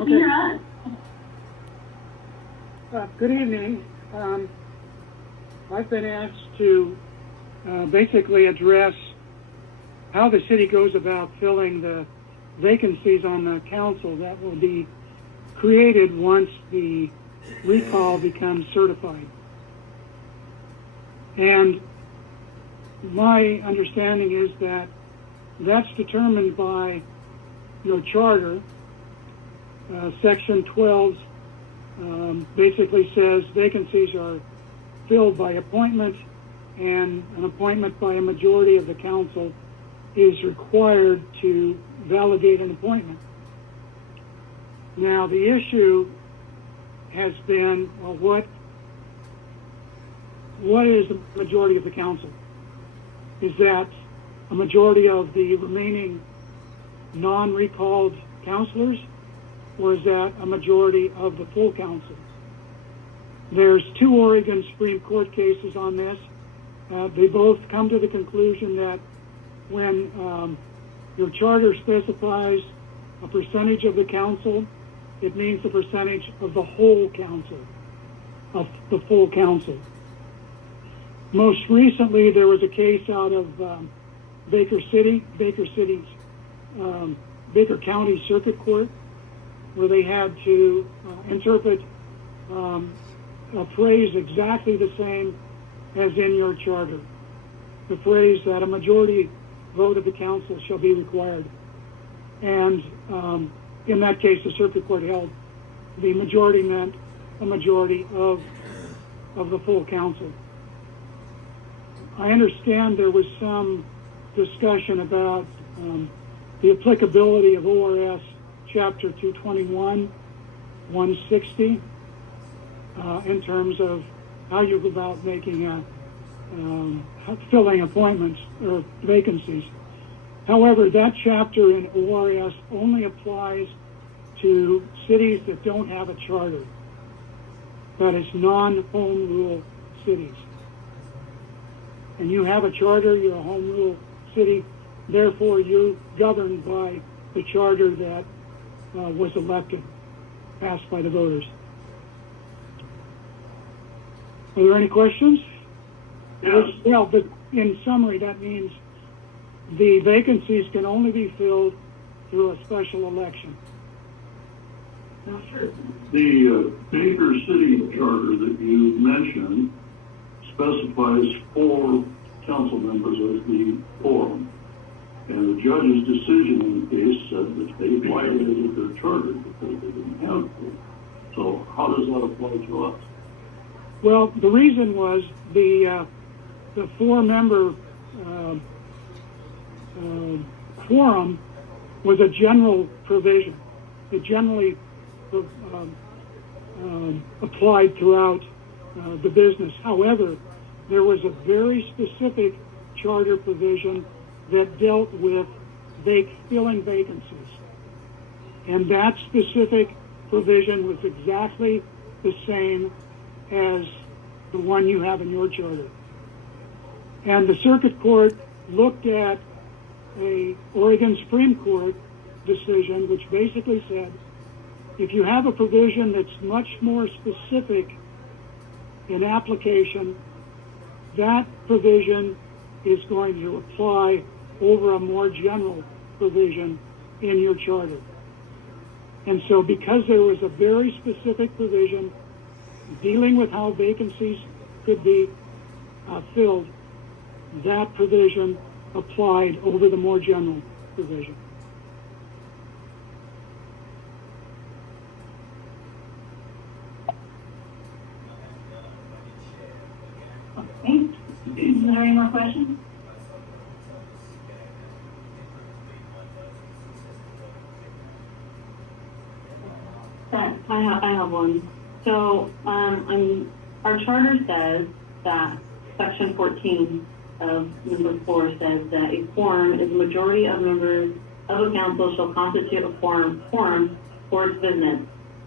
Okay. You're on. Good evening. I've been asked to basically address how the city goes about filling the vacancies on the council that will be created once the recall becomes certified. And my understanding is that that's determined by your charter. Section 12 basically says vacancies are filled by appointment, and an appointment by a majority of the council is required to validate an appointment. Now, the issue has been, well, what is the majority of the council? Is that a majority of the remaining non-recalled councilors, or is that a majority of the full council? There's 2 Oregon Supreme Court cases on this. They both come to the conclusion that when your charter specifies a percentage of the council, it means the percentage of the whole council, of the full council. Most recently, there was a case out of Baker County Circuit Court, where they had to interpret a phrase exactly the same as in your charter. The phrase that a majority vote of the council shall be required. And in that case, the Circuit Court held the majority meant a majority of the full council. I understand there was some discussion about the applicability of ORS Chapter 221, 160, in terms of how you go about making filling appointments or vacancies. However, that chapter in ORS only applies to cities that don't have a charter. That is non-home rule cities. And you have a charter, you're a home rule city, therefore you're governed by the charter that was elected, passed by the voters. Are there any questions? Yes. Well, but in summary, that means the vacancies can only be filled through a special election. Not sure. The Baker City charter that you mentioned specifies 4 council members as the quorum. And the judge's decision in the case said that they violated their charter because they didn't have to. So how does that apply to us? Well, the reason was the 4-member quorum was a general provision. It generally applied throughout the business. However, there was a very specific charter provision that dealt with filling vacancies. And that specific provision was exactly the same as the one you have in your charter. And the Circuit Court looked at a Oregon Supreme Court decision which basically said, if you have a provision that's much more specific in application, that provision is going to apply over a more general provision in your charter. And so because there was a very specific provision dealing with how vacancies could be filled, that provision applied over the more general provision. Okay. Is there any more questions? I have one. So our charter says that Section 14 of number 4 says that a quorum is a majority of members of a council shall constitute a quorum for its business.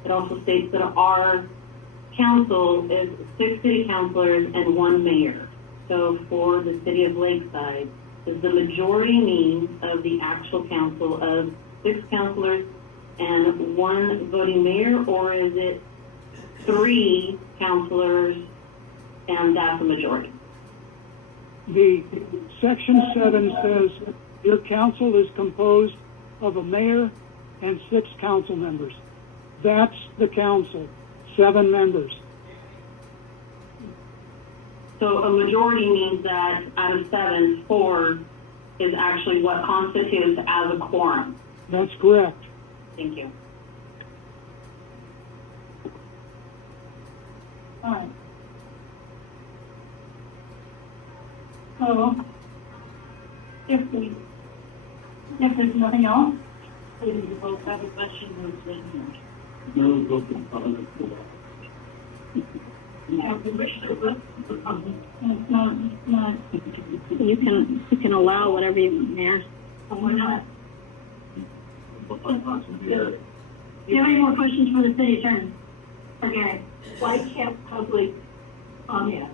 It also states that our council is 6 city councilors and 1 mayor. So for the city of Lakeside, does the majority mean of the actual council of 6 councilors and 1 voting mayor, or is it 3 councilors and that's a majority? The section 7 says your council is composed of a mayor and 6 council members. That's the council, 7 members. So a majority means that out of 7, 4 is actually what constitutes as a quorum. That's correct. Thank you. All right. So, if there's nothing else, please vote have a question or statement. No, vote in comment. It's not, You can allow whatever you want, Mayor. we're not. Do you have any more questions for the city attorney? Okay. Why can't public comment?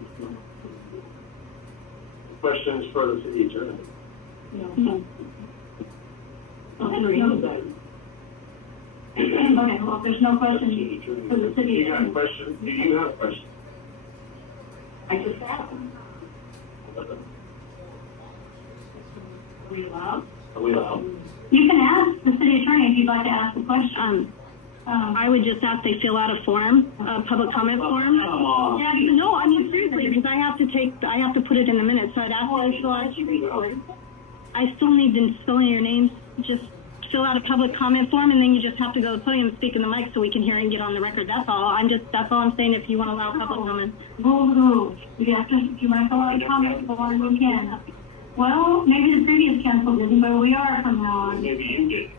Questions for the city attorney? No. Okay. Okay, well, if there's no questions for the city You got a attorney. question? Do you have a question? I just asked. Are we allowed? Are we allowed? You can ask the city attorney if you'd like to ask a question. I would just ask they fill out a form, a public comment form. Come on. Yeah, no, I mean seriously, because I have to put it in the minutes, so I'd ask them to fill out. I still need to fill in your names, just fill out a public comment form, and then you just have to go to the podium and speak in the mic so we can hear and get on the record. That's all. That's all I'm saying. If you want to allow public comment. Rules. You have to, if you want to fill out a comment form, you can. Well, maybe the previous council didn't, but we are from now on. Maybe you did.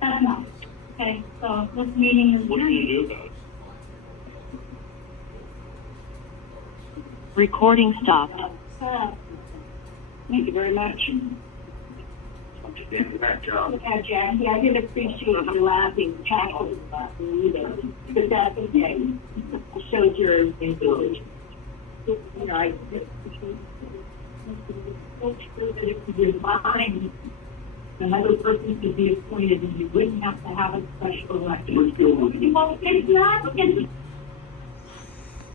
That's not. Okay, so this meeting is. What are you gonna do about it? Recording stopped. Thank you very much. Back job. Yeah, Jackie, I did appreciate you laughing, tackling about me either, but that's okay. It shows your intelligence. You know, I make sure that if you find another person to be appointed, and you wouldn't have to have a special election. Let's go with it. Well, it's not, it's